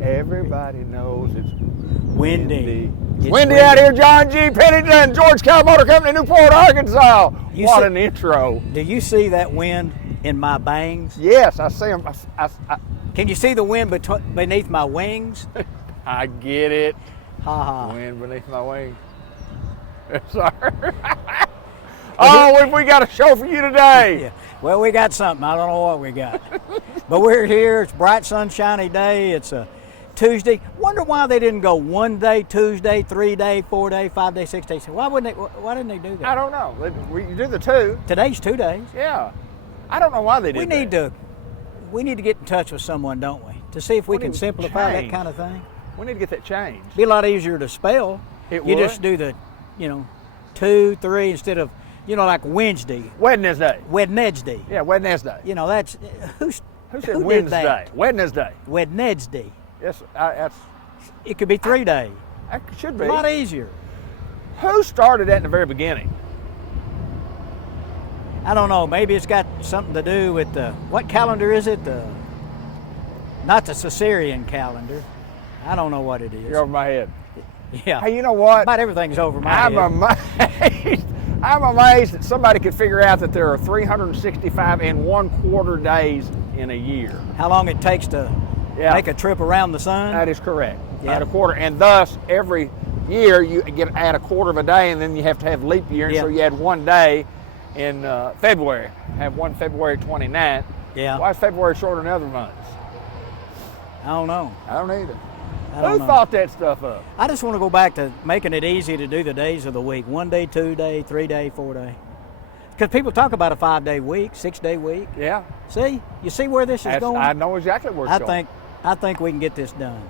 Everybody knows it's windy. It's windy out here, John G. Pennington, George Kell Motor Company, Newport, Arkansas. What an intro. Do you see that wind in my bangs? Yes, I see them. Can you see the wind beneath my wings? I get it. Ha ha. Wind beneath my wings. Sorry. Oh, we got a show for you today. Yeah. Well, we got something. I don't know what we got. But we're here. It's a bright, sunshiny day. It's a Tuesday. Wonder why they didn't go 1 day, Tuesday, 3 day, 4 day, 5 day, 6 days. Why didn't they do that? I don't know. You do the two. Today's 2 days. Yeah. I don't know why they did We need to get in touch with someone, don't we? To see if we can simplify that kind of thing. We need to get that changed. Be a lot easier to spell. It you would. just do the, 2, 3 instead of, like Wednesday. Wednesday. Wednesday. Yeah, Wednesday. That's who said who Wednesday? Did that? Wednesday. Wednesday. Yes, that's. It could be 3 days. It should be. A lot easier. Who started that in the very beginning? I don't know. Maybe it's got something to do with what calendar is it? Not the Caesarean calendar. I don't know what it is. You're over my head. Yeah. Hey, you know what? About everything's over my head. I'm amazed that somebody could figure out that there are 365 and 1/4 days in a year. How long it takes to make a trip around the sun? That is correct. Yeah. At a quarter, and thus every year you add a quarter of a day, and then you have to have leap year, and so you add 1 day in February. Have one February 29th. Yeah. Why is February shorter than other months? I don't know. I don't either. Who thought that stuff up? I just want to go back to making it easy to do the days of the week. 1 day, 2 day, 3 day, 4 day. Because people talk about a 5-day week, 6-day week. Yeah. See? You see where this is going? I know exactly where it's going. I think we can get this done.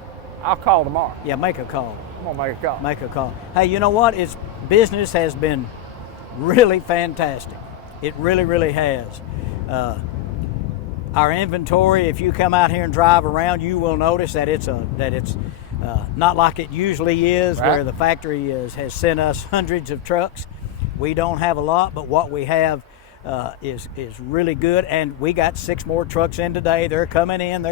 I'll call tomorrow. Yeah, make a call. I'm going to make a call. Make a call. Hey, you know what? Business has been really fantastic. It really, really has. Our inventory, if you come out here and drive around, you will notice that it's not like it usually is, where the factory has sent us hundreds of trucks. We don't have a lot, but what we have is really good, and we got 6 more trucks in today. They're coming in.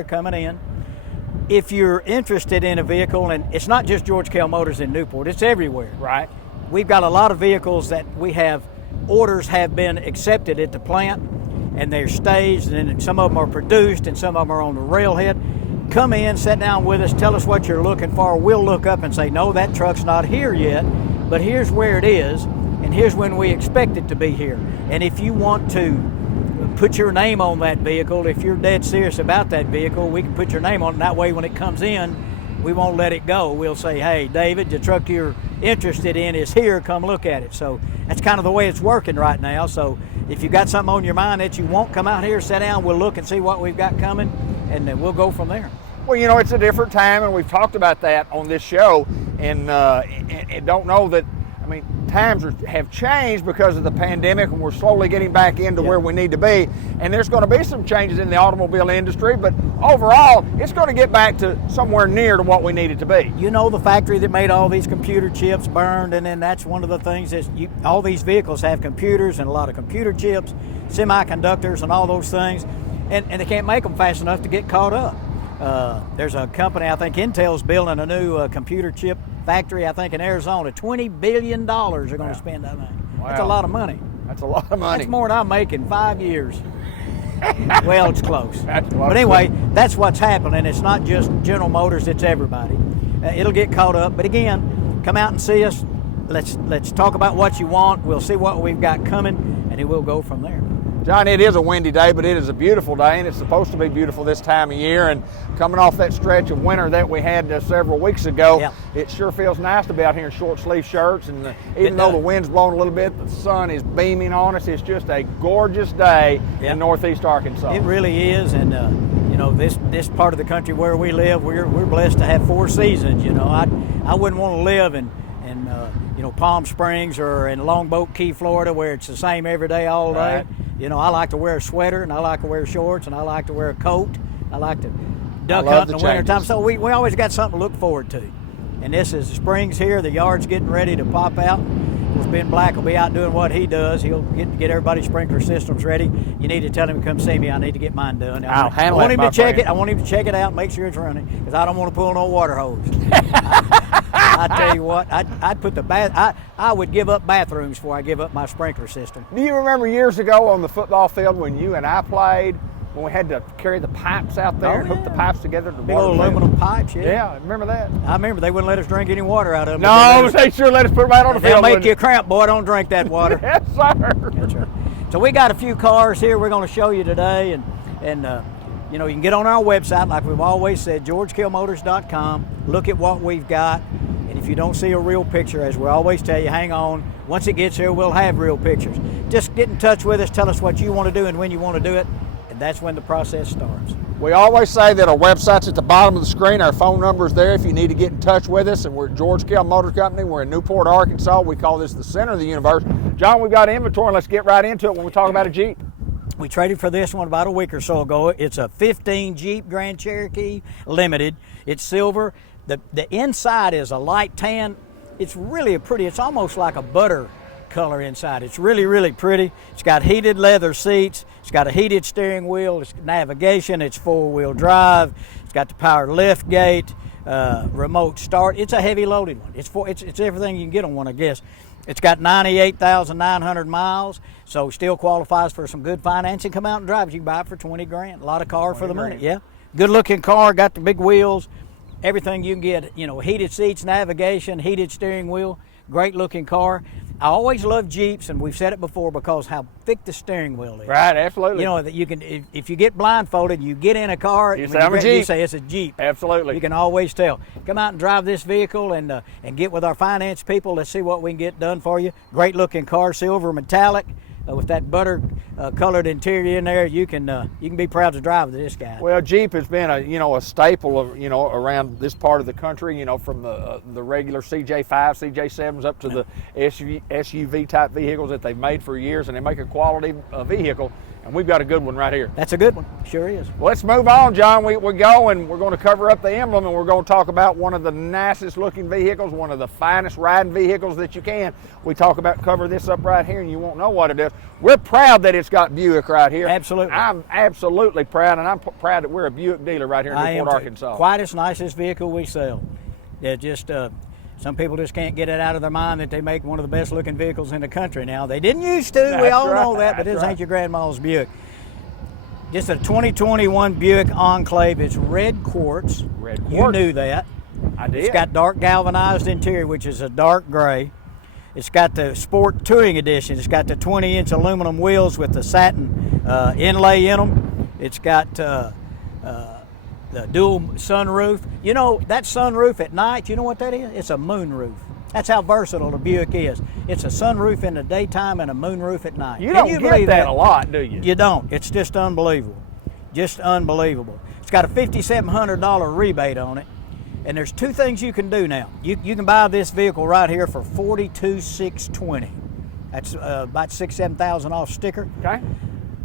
If you're interested in a vehicle, and it's not just George Kell Motors in Newport, it's everywhere. Right. We've got a lot of vehicles that we have, orders have been accepted at the plant, and they're staged, and some of them are produced, and some of them are on the railhead. Come in, sit down with us, tell us what you're looking for. We'll look up and say, no, that truck's not here yet, but here's where it is, and here's when we expect it to be here. And if you want to put your name on that vehicle, if you're dead serious about that vehicle, we can put your name on it. That way when it comes in, we won't let it go. We'll say, hey, David, the truck you're interested in is here, come look at it. So that's kind of the way it's working right now. So if you got something on your mind that you want, come out here, sit down, we'll look and see what we've got coming, and then we'll go from there. Well, it's a different time, and we've talked about that on this show, and don't know that, times have changed because of the pandemic, and we're slowly getting back into where we need to be, and there's going to be some changes in the automobile industry, but overall, it's going to get back to somewhere near to what we need it to be. The factory that made all these computer chips burned, and then that's one of the things is all these vehicles have computers and a lot of computer chips, semiconductors, and all those things, and they can't make them fast enough to get caught up. There's a company, I think Intel's building a new computer chip factory, I think in Arizona. $20 billion they're going to spend on that. Wow. That's a lot of money. That's a lot of money. That's more than I'm making in 5 years. Well, it's close. But anyway, that's what's happening. It's not just General Motors, it's everybody. It'll get caught up. But again, come out and see us. Let's talk about what you want. We'll see what we've got coming, and then we'll go from there. John, it is a windy day, but it is a beautiful day, and it's supposed to be beautiful this time of year. And coming off that stretch of winter that we had several weeks ago, it sure feels nice to be out here in short sleeve shirts. And even though the wind's blowing a little bit, the sun is beaming on us. It's just a gorgeous day in northeast Arkansas. It really is, and this part of the country where we live, we're blessed to have 4 seasons. I wouldn't want to live in Palm Springs or in Longboat Key, Florida, where it's the same every day, all day. I like to wear a sweater, and I like to wear shorts, and I like to wear a coat. I like to duck hunt in the wintertime. So we always got something to look forward to. And this is the spring's here. The yard's getting ready to pop out. vehicles. Ben Black will be out doing what he does. He'll get everybody's sprinkler systems ready. You need to tell him to come see me. I need to get mine done. I'll handle I want it, him my to check friend. it. I want him to check it out and make sure it's running, because I don't want to pull no water hose. I tell you what, I'd put the I would give up bathrooms before I give up my sprinkler system. Do you remember years ago on the football field when you and I played, when we had to carry the pipes out there and hook the pipes together to the Big water old plant? aluminum pipes, yeah. Yeah, remember that? I remember they wouldn't let us drink any water out of them. No, they sure let us put it right on the They'll field. make wouldn't you they? cramp, boy. Don't drink that water. Yes, sir. That's right. So we got a few cars here we're going to show you today, and you know, you can get on our website, like we've always said, georgekellmotors.com. Look at what we've got, and if you don't see a real picture, as we always tell you, hang on. Once it gets here, we'll have real pictures. Just get in touch with us. Tell us what you want to do and when you want to do it, and that's when the process starts. We always say that our website's at the bottom of the screen. Our phone number's there if you need to get in touch with us. And we're at George Kell Motor Company. We're in Newport, Arkansas. We call this the center of the universe. John, we've got inventory, and let's get right into it when we talk about a Jeep. We traded for this one about a week or so ago. It's a 15 Jeep Grand Cherokee Limited. It's silver. The inside is a light tan. It's really it's almost like a butter color inside. It's really, really pretty. It's got heated leather seats. It's got a heated steering wheel. It's navigation. It's four-wheel drive. It's got the power lift gate, remote start. It's a heavy loaded one. It's everything you can get on one, I guess. It's got 98,900 miles, so still qualifies for some good financing. Come out and drive it. You can buy it for 20 grand. A lot of car for the money. Yeah. Good looking car. Got the big wheels. Everything you can get. You know, heated seats, navigation, heated steering wheel. Great looking car. I always love Jeeps, and we've said it before, because how thick the steering wheel is. Right, absolutely. You know, that you can, if you get blindfolded, you get in a car, You and say, "I'm a Jeep." you say it's a Jeep. Absolutely. You can always tell. Come out and drive this vehicle and get with our finance people. Let's see what we can get done for you. Great looking car, silver metallic. With that butter colored interior in there, you can be proud to drive this guy. Well, Jeep has been a staple of around this part of the country. From the regular CJ5, CJ7s up to the SUV type vehicles that they've made for years, and they make a quality vehicle. And we've got a good one right here. That's a good one. Sure is. Well, let's move on, John. We go, and we're going to cover up the emblem, and we're going to talk about one of the nicest looking vehicles, one of the finest riding vehicles that you can. We cover this up right here, and you won't know what it is. We're proud that it's got Buick right here. Absolutely. I'm absolutely proud, and I'm proud that we're a Buick dealer right here in Newport, Arkansas. Quite as nicest vehicle we sell. They're just some people just can't get it out of their mind that they make one of the best looking vehicles in the country now. They didn't used to. We all know that, but this ain't your grandma's Buick. Just a 2021 Buick Enclave. It's red quartz. Red quartz. You knew that. I did. It's got dark galvanized interior, which is a dark gray. It's got the Sport Touring Edition. It's got the 20-inch aluminum wheels with the satin inlay in them. It's got the dual sunroof. You know, that sunroof at night, you know what that is? It's a moonroof. That's how versatile the Buick is. It's a sunroof in the daytime and a moonroof at night. You don't get that a lot, do you? You don't. It's just unbelievable. Just unbelievable. It's got a $5,700 rebate on it. And there's two things you can do now. You can buy this vehicle right here for $42,620. That's about $6,000-7,000 off sticker. Okay.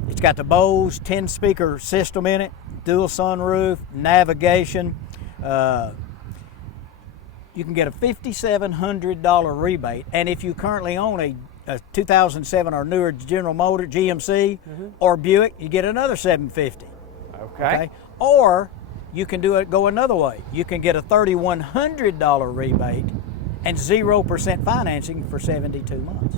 It's got the Bose 10-speaker system in it, dual sunroof, navigation. You can get a $5,700 rebate, and if you currently own a 2007 or newer General Motors, GMC, or Buick, you get another $750. Okay. Or you can go another way. You can get a $3,100 rebate and 0% financing for 72 months.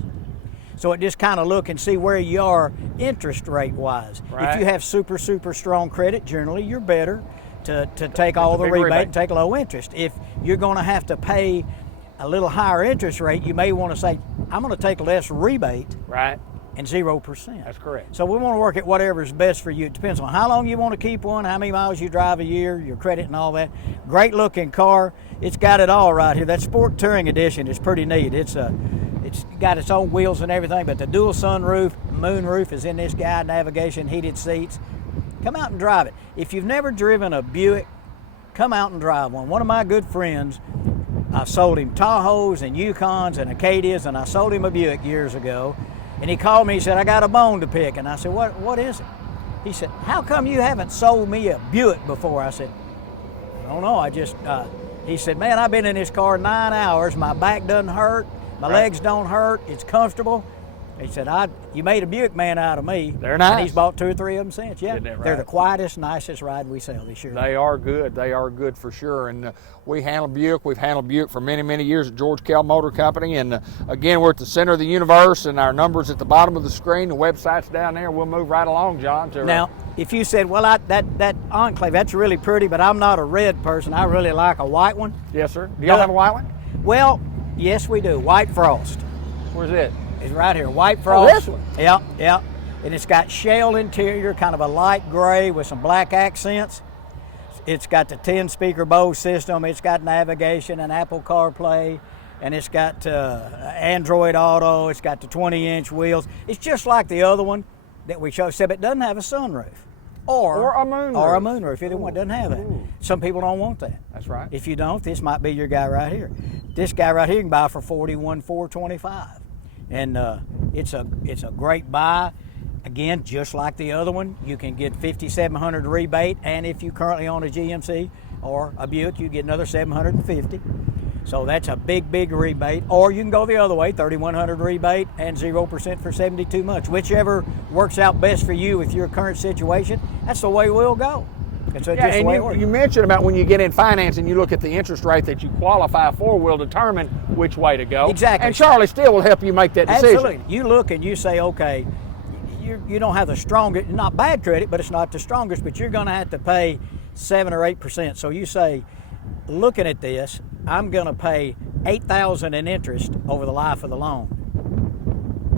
So it just kind of look and see where you are interest rate wise. Right. If you have super strong credit, generally you're better to take all the rebate and take low interest. If you're going to have to pay a little higher interest rate, you may want to say, I'm going to take less rebate. Right. And 0%. That's correct. So we want to work at whatever is best for you. It depends on how long you want to keep one, how many miles you drive a year, your credit and all that. Great looking car. It's got it all right here. That Sport Touring Edition is pretty neat. It's got its own wheels and everything, but the dual sunroof, moonroof is in this guy, navigation, heated seats. Come out and drive it. If you've never driven a Buick, come out and drive one. One of my good friends, I sold him Tahoes and Yukons and Acadias, and I sold him a Buick years ago. And he called me, he said, I got a bone to pick. And I said, what is it? He said, how come you haven't sold me a Buick before? I said, I don't know, he said, man, I've been in this car 9 hours, my back doesn't hurt, My legs don't hurt. It's comfortable. He said, you made a Buick man out of me. They're nice. And he's bought 2 or 3 of them since. Yeah, Isn't that right? They're the quietest, nicest ride we sell this year. They are good. They are good for sure. And we handle Buick. We've handled Buick for many, many years at George Kell Motor Company. And again, we're at the center of the universe, and our number's at the bottom of the screen. The website's down there. We'll move right along, John. Now, if you said, well, that Enclave, that's really pretty, but I'm not a red person. I really like a white one. Yes, sir. Do y'all have a white one? Well, yes, we do. White Frost. Where's it? It's right here. White Frost. Oh, this one? Yeah. And it's got shell interior, kind of a light gray with some black accents. It's got the 10-speaker Bose system. It's got navigation and Apple CarPlay, and it's got Android Auto. It's got the 20-inch wheels. It's just like the other one that we showed, except it doesn't have a sunroof. Or a moonroof. Or a moonroof. Either one doesn't have that. Some people don't want that. That's right. If you don't, this might be your guy right here. This guy right here you can buy for $41,425. And it's a great buy. Again, just like the other one, you can get $5,700 rebate, and if you currently own a GMC or a Buick, you get another $750. So that's a big rebate. Or you can go the other way, $3,100 rebate and 0% for 72 months. Whichever works out best for you with your current situation, that's the way we'll go. It's just the way it works. You mentioned about when you get in finance and you look at the interest rate that you qualify for will determine which way to go. Exactly. And Charlie still will help you make that decision. Absolutely. You look and you say, okay, you don't have the strongest, not bad credit, but it's not the strongest, but you're going to have to pay 7 or 8%. So you say, looking at this, I'm going to pay $8,000 in interest over the life of the loan,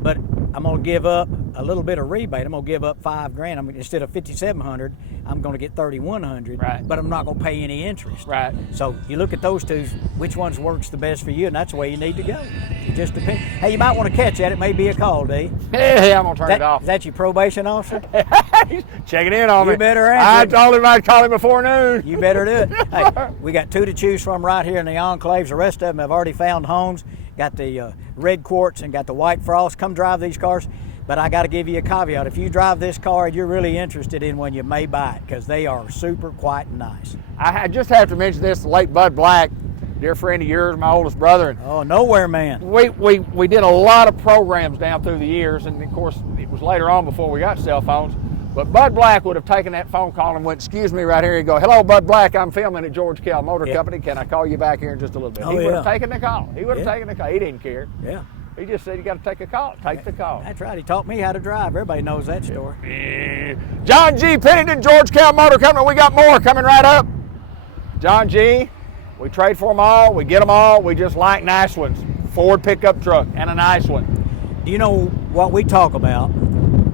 but I'm going to give up a little bit of rebate. I'm going to give up $5,000. Instead of $5,700, I'm going to get $3,100. Right. But I'm not going to pay any interest. Right. So you look at those two, which ones works the best for you, and that's the way you need to go. It just depends. Hey, you might want to catch that. It may be a call, D. Hey, I'm going to turn it off. Is that your probation officer? He's checking in on me. You better answer. I told him I'd call him before noon. You better do it. Hey, we got 2 to choose from right here in the Enclaves. The rest of them have already found homes. Got the red quartz and got the white frost. Come drive these cars. But I got to give you a caveat. If you drive this car and you're really interested in one, you may buy it because they are super quiet and nice. I just have to mention this, the late Bud Black, dear friend of yours, my oldest brother. And oh, nowhere man. We did a lot of programs down through the years, and of course it was later on before we got cell phones. But Bud Black would have taken that phone call and went, excuse me, right here. He'd go, hello, Bud Black, I'm filming at George Kell Motor Company. Can I call you back here in just a little bit? He would have taken the call. He would have taken the call. He didn't care. Yeah. He just said you got to take a call. Take the call. That's right. He taught me how to drive. Everybody knows that story. John G. Pennington, George Kell Motor Company. We got more coming right up. John G. We trade for them all. We get them all. We just like nice ones. Ford pickup truck and a nice one. Do you know what we talk about?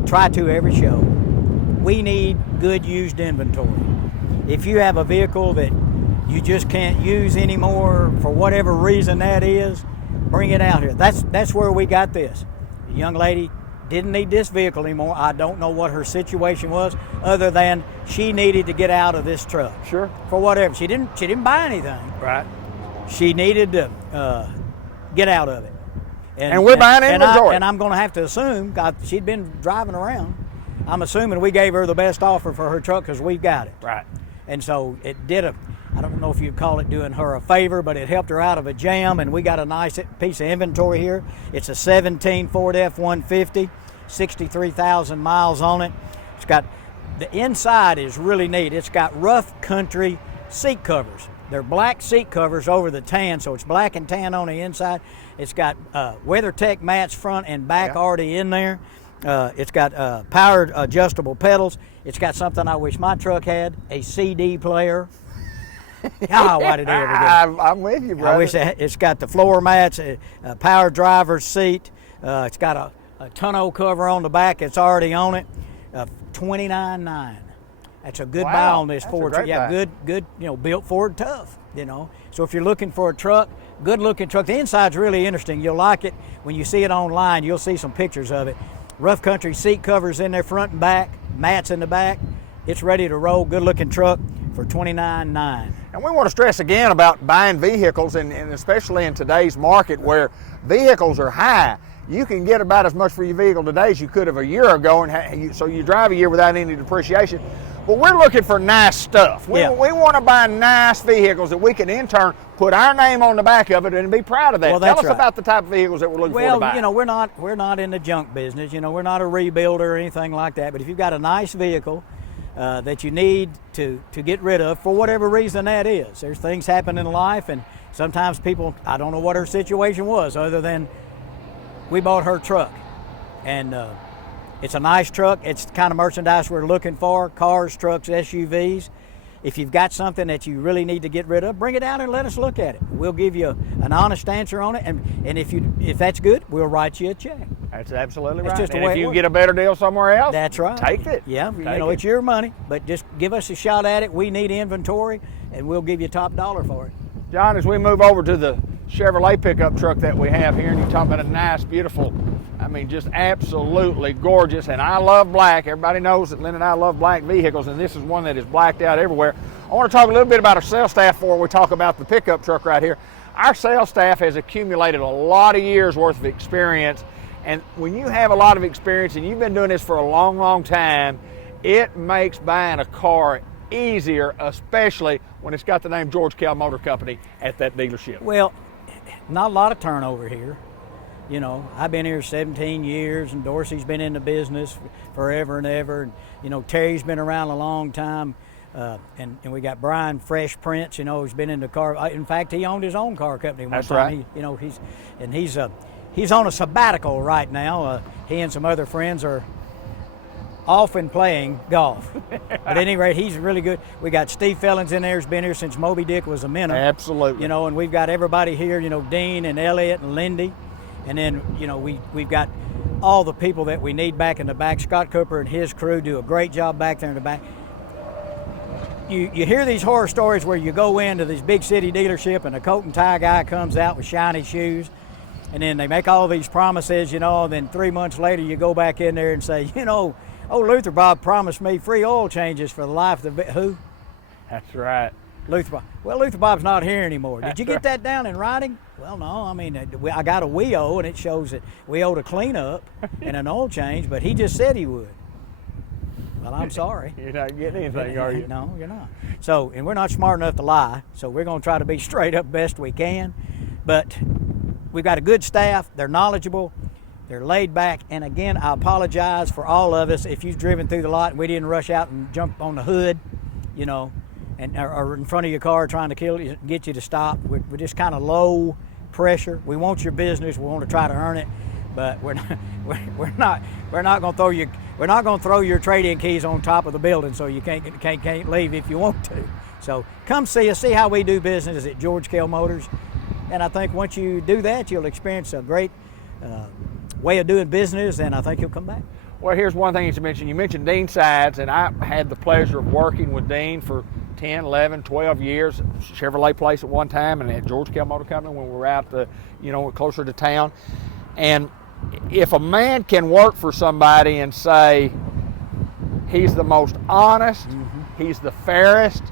Try to every show. We need good used inventory. If you have a vehicle that you just can't use anymore for whatever reason that is, bring it out here. That's where we got this. The young lady didn't need this vehicle anymore. I don't know what her situation was, other than she needed to get out of this truck. Sure. For whatever. She didn't buy anything. Right. She needed to get out of it. And we're buying inventory. And I'm going to have to assume, she'd been driving around, I'm assuming we gave her the best offer for her truck because we've got it. Right. And so it did I don't know if you'd call it doing her a favor, but it helped her out of a jam, and we got a nice piece of inventory here. It's a 17 Ford F-150, 63,000 miles on it. It's got, the inside is really neat. It's got rough country seat covers. They're black seat covers over the tan, so it's black and tan on the inside. It's got WeatherTech mats front and back already in there. It's got powered adjustable pedals. It's got something I wish my truck had, a CD player. Why did it ever get? I'm with you, brother. I wish it's got the floor mats, a power driver's seat. It's got a tonneau cover on the back. It's already on it. $29,900. That's a good buy on this Ford. Yeah, buy. good. Built Ford tough. So if you're looking for a truck, good-looking truck. The inside's really interesting. You'll like it when you see it online. You'll see some pictures of it. Rough country seat covers in there, front and back, mats in the back. It's ready to roll. Good-looking truck for $29,900. And we want to stress again about buying vehicles, and especially in today's market where vehicles are high. You can get about as much for your vehicle today as you could have a year ago, and so you drive a year without any depreciation. but we're looking for nice stuff. We want to buy nice vehicles that we can in turn put our name on the back of it and be proud of that. Well, Tell us right. about the type of vehicles that we're looking for to buy. Well, you know, we're not in the junk business. You know, we're not a rebuilder or anything like that. But if you've got a nice vehicle that you need to get rid of for whatever reason that is, there's things happen in life, and sometimes people, I don't know what her situation was other than we bought her truck, and it's a nice truck. It's the kind of merchandise we're looking for: cars, trucks, SUVs. If you've got something that you really need to get rid of, bring it out and let us look at it. We'll give you an honest answer on it, and if that's good, we'll write you a check. That's absolutely That's right. just the And way if it you works. get a better deal somewhere else, That's right. take it. Yeah, Take you know, it. it's your money, but just give us a shot at it. We need inventory, and we'll give you top dollar for it. John, as we move over to the Chevrolet pickup truck that we have here, and you talk about a nice, beautiful, I mean, just absolutely gorgeous, and I love black. Everybody knows that Lynn and I love black vehicles, and this is one that is blacked out everywhere. I want to talk a little bit about our sales staff before we talk about the pickup truck right here. Our sales staff has accumulated a lot of years worth of experience, and when you have a lot of experience and you've been doing this for a long, long time, it makes buying a car easier, especially when it's got the name George Kell Motor Company at that dealership. Well, not a lot of turnover here. You know, I've been here 17 years, and Dorsey's been in the business forever and ever. And, you know, Terry's been around a long time. And we got Brian Fresh Prince, you know, who's been in the car. In fact, he owned his own car company one That's time. right. You know, he's on a sabbatical right now. He and some other friends are off and playing golf. But at any rate, he's really good. We got Steve Fellins in there, who's been here since Moby Dick was a minnow. Absolutely. You know, and we've got everybody here, you know, Dean and Elliot and Lindy. And then, you know, we've got all the people that we need back in the back. Scott Cooper and his crew do a great job back there in the back. You hear these horror stories where you go into this big city dealership and a coat and tie guy comes out with shiny shoes, and then they make all these promises, you know, and then 3 months later you go back in there and say, you know, oh, Luther Bob promised me free oil changes for the life of the who? That's right. Luther Bob. Well, Luther Bob's not here anymore. Did That's you get right. that down in writing? Well, no. I mean, I got a we owe, and it shows that we owed a cleanup and an oil change, but he just said he would. Well, I'm sorry. You're not getting anything, are you? No, you're not. So, and we're not smart enough to lie, so we're going to try to be straight up best we can. But we've got a good staff. They're knowledgeable. They're laid back. And again, I apologize for all of us if you've driven through the lot and we didn't rush out and jump on the hood, you know, and or in front of your car trying to get you to stop. We're just kind of low pressure. We want your business. We want to try to earn it, but we're not going to throw you. We're not going to throw your trade-in keys on top of the building so you can't leave if you want to. So come see us, see how we do business at George Kell Motors. And I think once you do that, you'll experience a great way of doing business, and I think you'll come back. Well, here's one thing that you mentioned. You mentioned Dean Sides, and I had the pleasure of working with Dean for 10, 11, 12 years at Chevrolet place at one time and at George Kell Motor Company when we were out, closer to town. And if a man can work for somebody and say he's the most honest, he's the fairest,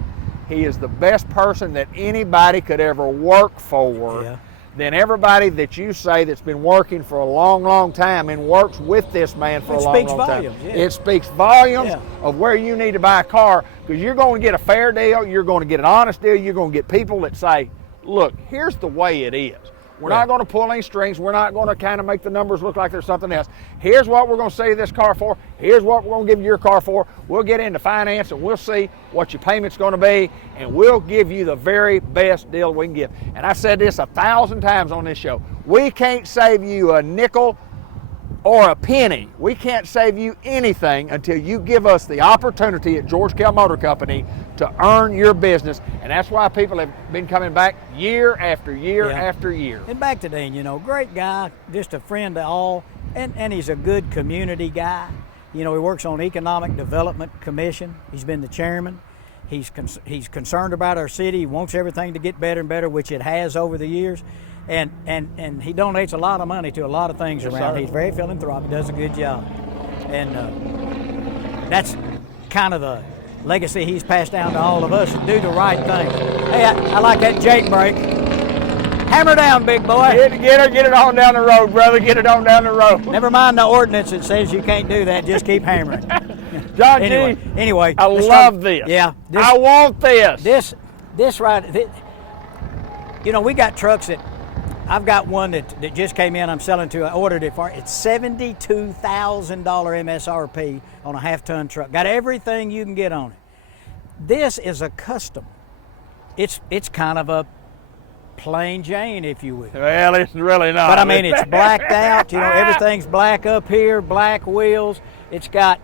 he is the best person that anybody could ever work for, then everybody that you say that's been working for a long, long time and works with this man for a long, long time, it speaks volumes of where you need to buy a car, because you're going to get a fair deal, you're going to get an honest deal, you're going to get people that say, look, here's the way it is. We're not going to pull any strings. We're not going to kind of make the numbers look like there's something else. Here's what we're going to sell you this car for. Here's what we're going to give you your car for. We'll get into finance and we'll see what your payment's going to be, and we'll give you the very best deal we can give. And I said this 1,000 times on this show. We can't save you a nickel or a penny. We can't save you anything until you give us the opportunity at George Kell Motor Company to earn your business. And that's why people have been coming back year after year after year. And back to Dean, great guy, just a friend to all, and he's a good community guy. He works on Economic Development Commission. He's been the chairman. He's concerned about our city. He wants everything to get better and better, which it has over the years. And he donates a lot of money to a lot of things around. He's very philanthropic, does a good job. And that's kind of the legacy he's passed down to all of us, to do the right thing. Hey, I like that Jake break. Hammer down, big boy. Get it on down the road, brother. Get it on down the road. Never mind the ordinance that says you can't do that. Just keep hammering. John Anyway, I love this. Yeah, I want this. This right. You know, we got trucks that I've got one that just came in. I'm selling to. I ordered it for. It's $72,000 MSRP on a half-ton truck. Got everything you can get on it. This is a custom. It's kind of a plain Jane, if you will. Well, it's really not. But I mean, it's blacked out. You know, everything's black up here, black wheels. It's got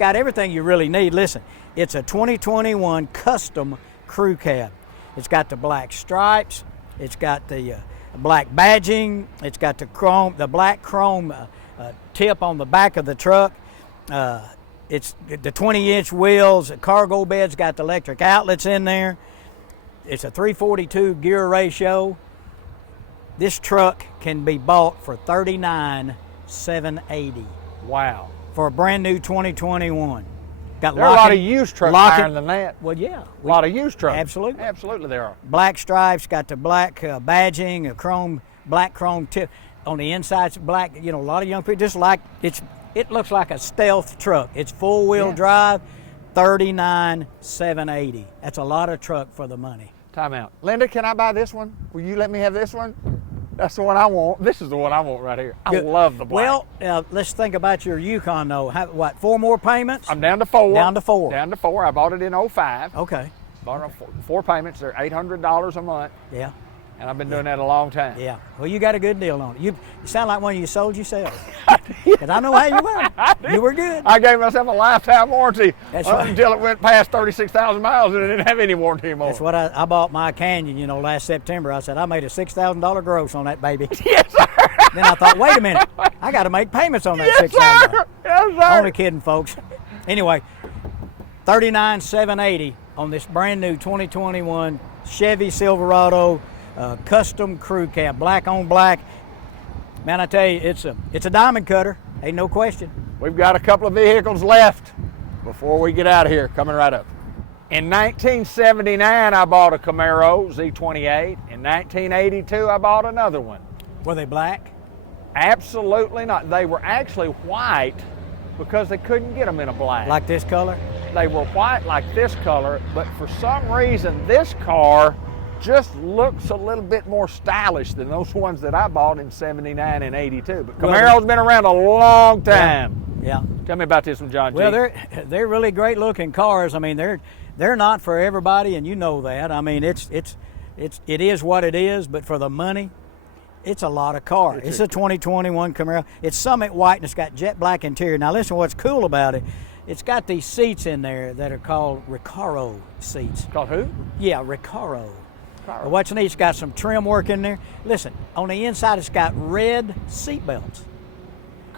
everything you really need. Listen, it's a 2021 custom crew cab. It's got the black stripes. It's got the black badging. It's got the black chrome tip on the back of the truck. It's the 20-inch wheels. The cargo bed's got the electric outlets in there. It's a 342 gear ratio. This truck can be bought for $39,780 Wow. for a brand new 2021. Got there are a lot of used trucks higher than that. Well, yeah. A lot of used trucks. Absolutely. Absolutely there are. Black stripes, got the black badging, black chrome tip. On the inside, it's black. You know, a lot of young people just like it looks like a stealth truck. It's four-wheel drive, $39,780. That's a lot of truck for the money. Time out. Linda, can I buy this one? Will you let me have this one? That's the one I want. This is the one I want right here. I love the black. Well, let's think about your Yukon though. What, 4 more payments? I'm down to 4. Down to 4. Down to 4. I bought it in 05. Okay. Bought it on 4 payments. They're $800 a month. Yeah. And I've been doing that a long time. Yeah. Well, you got a good deal on it. You sound like one you sold yourself. Because I know how you were. You were good. I gave myself a lifetime warranty Right. until it went past 36,000 miles and it didn't have any warranty anymore. That's what I bought my Canyon, you know, last September. I said, I made a $6,000 gross on that baby. Yes, sir. Then I thought, wait a minute. I got to make payments on that Yes, $6,000. sir. Yes, sir. Only kidding, folks. Anyway, $39,780 on this brand new 2021 Chevy Silverado custom crew cab, black on black. Man, I tell you, it's a diamond cutter, ain't no question. We've got a couple of vehicles left before we get out of here, coming right up. In 1979, I bought a Camaro Z28. In 1982, I bought another one. Were they black? Absolutely not. They were actually white because they couldn't get them in a black. Like this color? They were white like this color, but for some reason, this car just looks a little bit more stylish than those ones that I bought in 79 and 82. But Camaro's been around a long time. Yeah. Tell me about this one, John G. Well, they're really great looking cars. I mean, they're not for everybody, and you know that. I mean, it is what it is, but for the money, it's a lot of car. It's a 2021 Camaro. It's Summit White, and it's got jet black interior. Now, listen, what's cool about it, it's got these seats in there that are called Recaro seats. Called who? Yeah, Recaro. What's neat, it's got some trim work in there. Listen, on the inside, it's got red seat belts.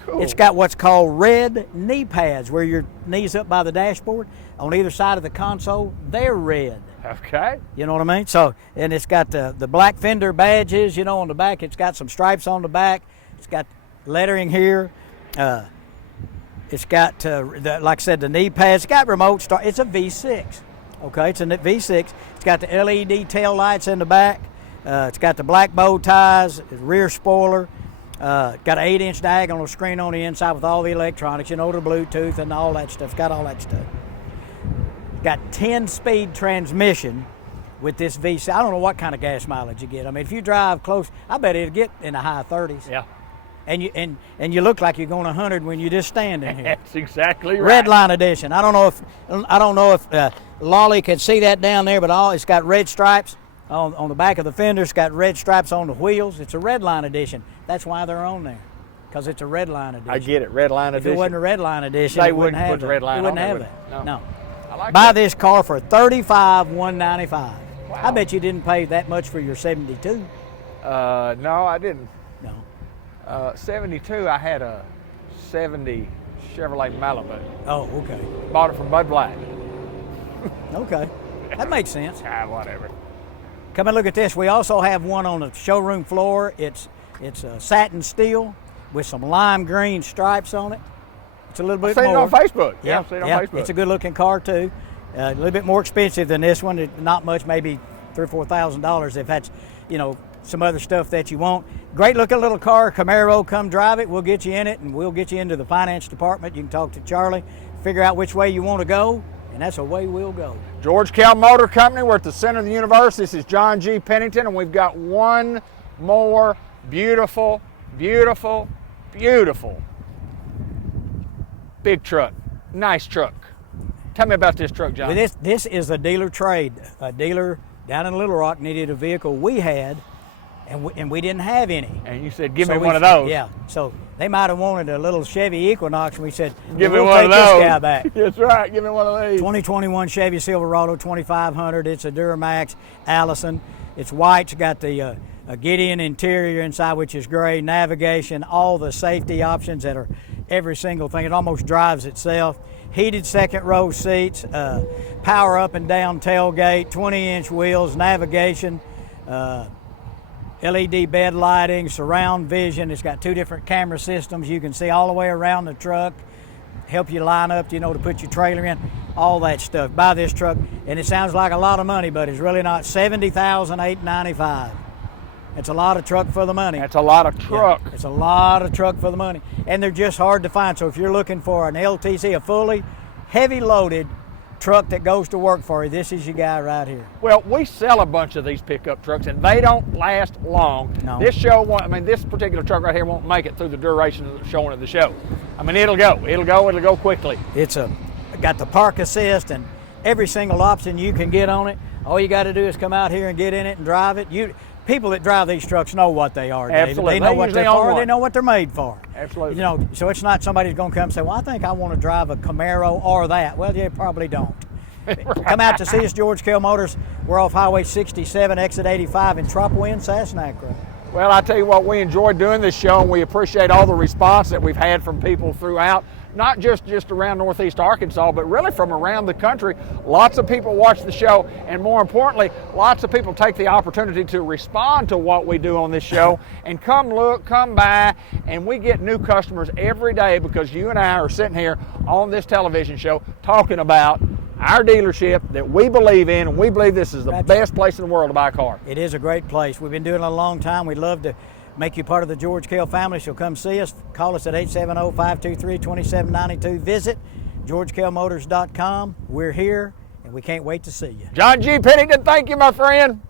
Cool. It's got what's called red knee pads, where your knees up by the dashboard. On either side of the console, they're red. Okay. You know what I mean? So, and it's got the black fender badges, you know, on the back. It's got some stripes on the back. It's got lettering here. It's got, like I said, the knee pads. It's got remote start. It's a V6. Okay, it's a V6. It's got the LED tail lights in the back. It's got the black bow ties, rear spoiler. Got an 8-inch diagonal screen on the inside with all the electronics, you know, the Bluetooth and all that stuff. It's got all that stuff. Got 10-speed transmission with this V6. I don't know what kind of gas mileage you get. I mean, if you drive close, I bet it'll get in the high 30s. Yeah. And you look like you're going 100 when you're just standing here. That's exactly right. Red line edition. I don't know if Lolly can see that down there, but it's got red stripes on the back of the fender. It's got red stripes on the wheels. It's a red line edition. That's why they're on there, because it's a red line edition. I get it, red line edition. If it wasn't a red line edition, they it wouldn't have put the red line it wouldn't on have there, that. No. I like Buy that. this car for $35,195. Wow. I bet you didn't pay that much for your 72. No, I didn't. No. 72, I had a 70 Chevrolet Malibu. Oh, okay. Bought it from Bud Black. Okay. That makes sense. Whatever. Come and look at this. We also have one on the showroom floor. It's satin steel with some lime green stripes on it. It's a little bit I've seen more. it on Facebook. Yeah, I've seen it on Facebook. It's a good looking car too. A little bit more expensive than this one. Not much, maybe $3,000 or $4,000 if that's, you know, some other stuff that you want. Great looking little car, Camaro. Come drive it. We'll get you in it, and we'll get you into the finance department. You can talk to Charlie. figure out which way you want to go, and that's the way we'll go. George Kell Motor Company. We're at the center of the universe. This is John G. Pennington, and we've got one more beautiful, beautiful, beautiful big truck. Nice truck. Tell me about this truck, John. Well, this is a dealer trade. A dealer down in Little Rock needed a vehicle we had, and we didn't have any. And you said, give me one of those. Yeah, so they might have wanted a little Chevy Equinox, and we said, give we'll me one of take those. This guy back. That's right, give me one of these. 2021 Chevy Silverado 2500. It's a Duramax Allison. It's white. It's got the a Gideon interior inside, which is gray, navigation, all the safety options that are every single thing. It almost drives itself. Heated second row seats, power up and down tailgate, 20-inch wheels, navigation, LED bed lighting, surround vision. It's got 2 different camera systems. You can see all the way around the truck, help you line up, to put your trailer in, all that stuff. Buy this truck, and it sounds like a lot of money, but it's really not. $70,895. It's a lot of truck for the money. That's a lot of truck. Yeah, it's a lot of truck for the money. And they're just hard to find. So if you're looking for an LTC, a fully heavy loaded truck that goes to work for you, this is your guy right here. Well, we sell a bunch of these pickup trucks, and they don't last long. No. This this particular truck right here won't make it through the duration of the showing of the show. I mean, it'll go quickly. It's got the park assist and every single option you can get on it. All you got to do is come out here and get in it and drive it. People that drive these trucks know what they are, David. Absolutely. They know what they're for. They know what they're made for. Absolutely. So it's not somebody's going to come and say, well, I think I want to drive a Camaro or that. Well, you probably don't. Come out to see us, George Kell Motors. We're off Highway 67, exit 85 in Tropwin, Sassenach. Well, I tell you what, we enjoyed doing this show, and we appreciate all the response that we've had from people throughout, not just around Northeast Arkansas, but really from around the country. Lots of people watch the show, and more importantly, lots of people take the opportunity to respond to what we do on this show and come look, come by, and we get new customers every day because you and I are sitting here on this television show talking about our dealership that we believe in, and we believe this is the best place in the world to buy a car. It is a great place. We've been doing it a long time. We'd love to make you part of the George Kell family, so come see us. Call us at 870-523-2792. Visit GeorgeKellMotors.com. We're here, and we can't wait to see you. John G. Pennington, thank you, my friend.